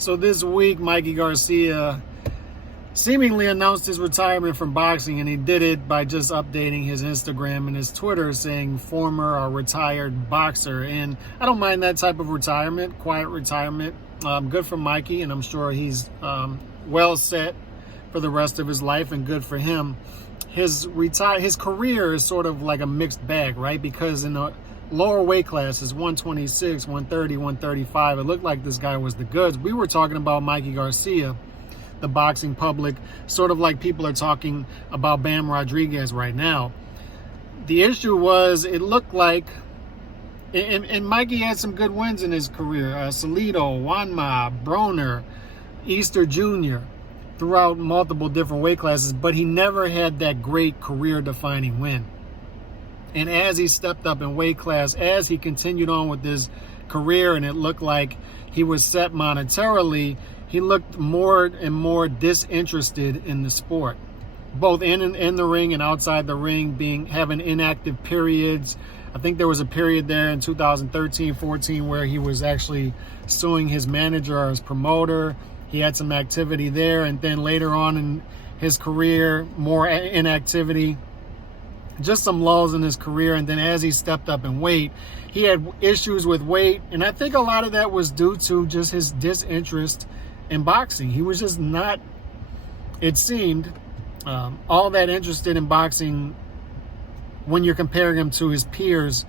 So this week, Mikey Garcia seemingly announced his retirement from boxing, and he did it by just updating his Instagram and his Twitter saying former or retired boxer. And I don't mind that type of retirement, quiet retirement. Good for Mikey, and I'm sure he's well set for the rest of his life, and good for him. His career is sort of like a mixed bag, right? Because in the lower weight classes, 126, 130, 135, it looked like this guy was the goods. We were talking about Mikey Garcia, the boxing public, sort of like people are talking about Bam Rodriguez right now. The issue was, it looked like, and Mikey had some good wins in his career, Salido, Wanma, Broner, Easter Jr., throughout multiple different weight classes, but he never had that great career-defining win. And as he stepped up in weight class, as he continued on with his career, and it looked like he was set monetarily, he looked more and more disinterested in the sport, both in the ring and outside the ring, having inactive periods. I think there was a period there in 2013-14 where he was actually suing his manager or his promoter. He had some activity there, and then later on in his career, more inactivity, just some lulls in his career. And then as he stepped up in weight, he had issues with weight, and I think a lot of that was due to just his disinterest in boxing. He was just not, it seemed, all that interested in boxing when you're comparing him to his peers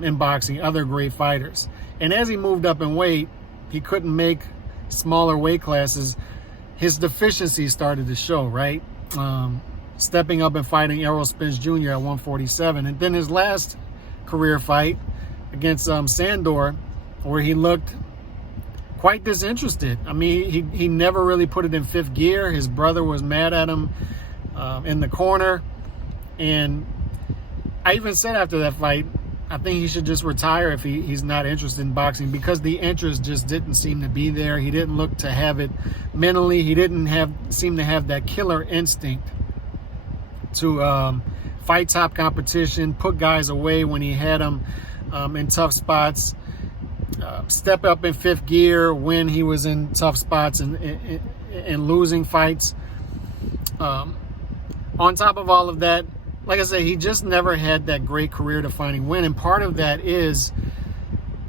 in boxing, other great fighters. And as he moved up in weight, he couldn't make smaller weight classes. His deficiencies started to show, right? Stepping up and fighting Errol Spence Jr. at 147. And then his last career fight against Sandor, where he looked quite disinterested. I mean, he never really put it in fifth gear. His brother was mad at him in the corner. And I even said after that fight, I think he should just retire if he's not interested in boxing, because the interest just didn't seem to be there. He didn't look to have it mentally. He didn't seem to have that killer instinct to fight top competition, put guys away when he had them in tough spots, step up in fifth gear when he was in tough spots and losing fights. On top of all of that, like I say, he just never had that great career-defining win. And part of that is,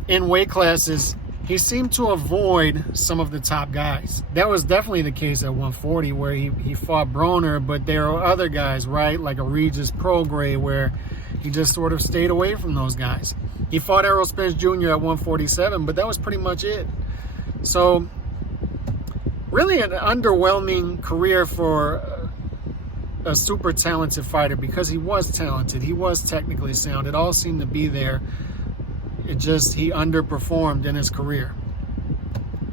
in weight classes, he seemed to avoid some of the top guys. That was definitely the case at 140, where he fought Broner, but there are other guys, right, like a Regis Prograis, where he just sort of stayed away from those guys. He fought Errol Spence Jr. at 147, but that was pretty much it. So, really an underwhelming career for a super talented fighter, because he was talented, he was technically sound, it all seemed to be there. It just, he underperformed in his career.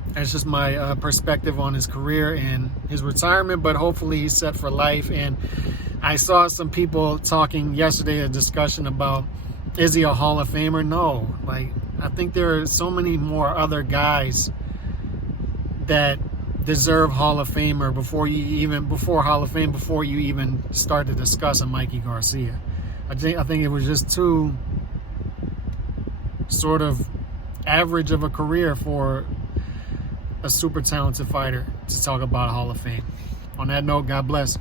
That's just my perspective on his career and his retirement, but hopefully he's set for life. And I saw some people talking yesterday, a discussion about, is he a Hall of Famer? No. Like, I think there are so many more other guys that deserve Hall of Famer before you even start to discuss a Mikey Garcia. I think it was just too sort of average of a career for a super talented fighter to talk about a Hall of Fame. On that note, God bless.